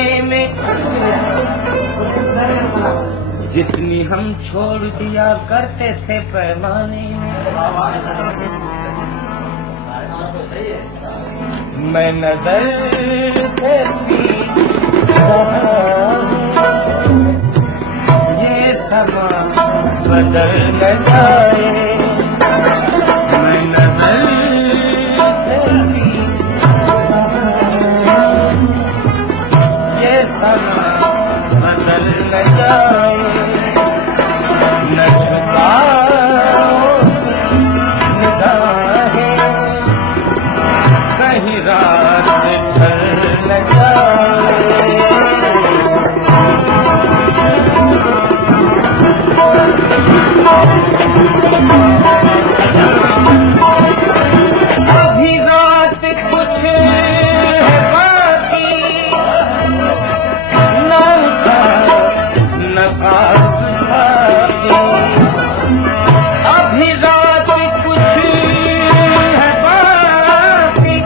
जमाने में जितनी हम छोड़ दिया करते थे पैमाने में, मैं नजर करती ये समा बदल न जाए, मैं नजर करती ये समा बदल न जाए, न झुकाओ निगाहें कहीं रात ढल न जाए। अभी रात कुछ है बाकी, न उठा न खास अभी रात कुछ है बाकी,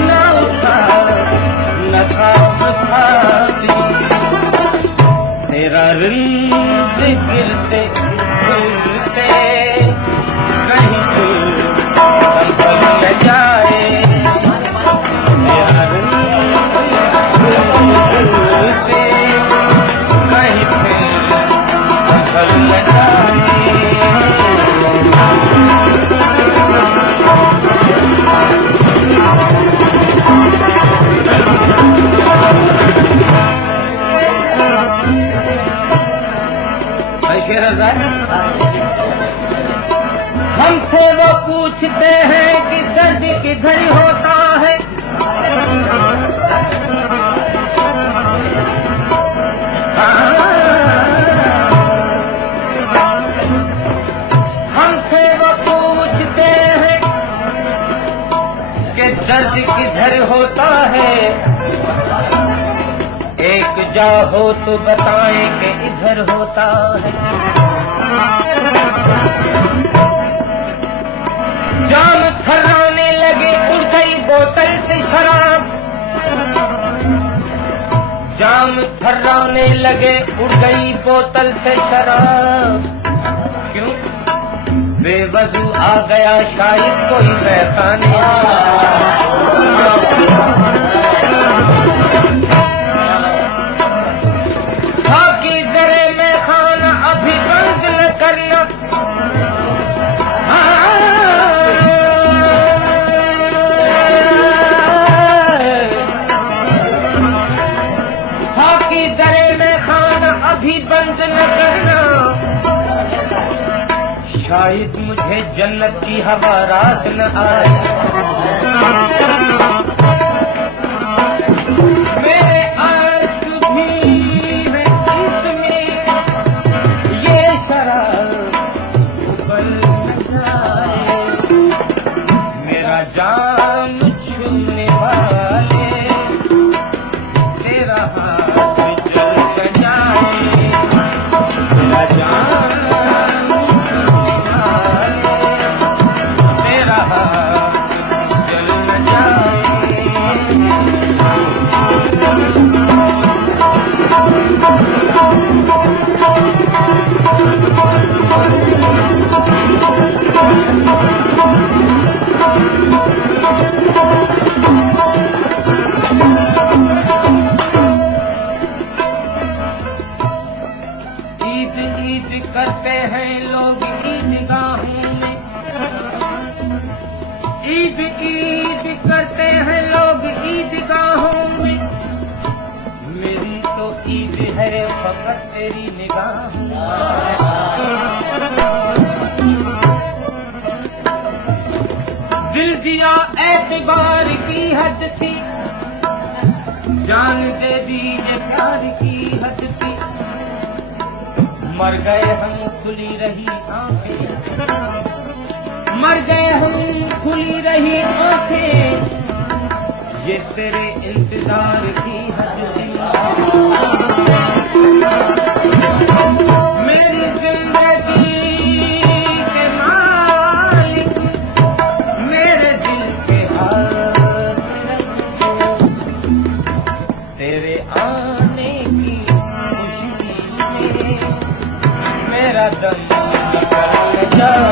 न उठा न खास तेरा रिंद गिरते गिरते कहीं संभल न जाए, तेरा रिंद गिरते कहीं संभल न जाए। हमसे वो पूछते हैं कि दर्द किधर होता है, हमसे वो पूछते हैं कि दर्द किधर होता है, एक जा हो तो बताएं कि इधर होता है। जाम थर्राने लगे उड़ गई बोतल से शराब, जाम थर्राने लगे उड़ गई बोतल से शराब, क्यों बेवजू आ गया शायद कोई बहकाने साकी दरे में खाना अभी बंद न करना, साकी दरे में खाना अभी बंद न करना, शायद मुझे जन्नत की हवा रात न आए। मेरे आंसू भी है इसमें ये शराब उबल न जाए, मेरा जाम छूने वाले तेरा हाथ जल न जाए, मेरा जाम करते हैं लोग ईदगाहों में, ईद ईद करते हैं लोग ईदगाहों में, मेरी तो ईद है फकत तेरी निगाहों में। दिल दिया एतबार की हद थी, जान दे दी ये प्यार की हद थी, मर गए हम खुली रही आंखें, मर गए हम खुली रही आंखें, ये तेरे इंतजार की हद थी। मेरी जिंदगी के मालिक मेरे दिल के हाथ, तेरे तेरा दम निकल न जाए।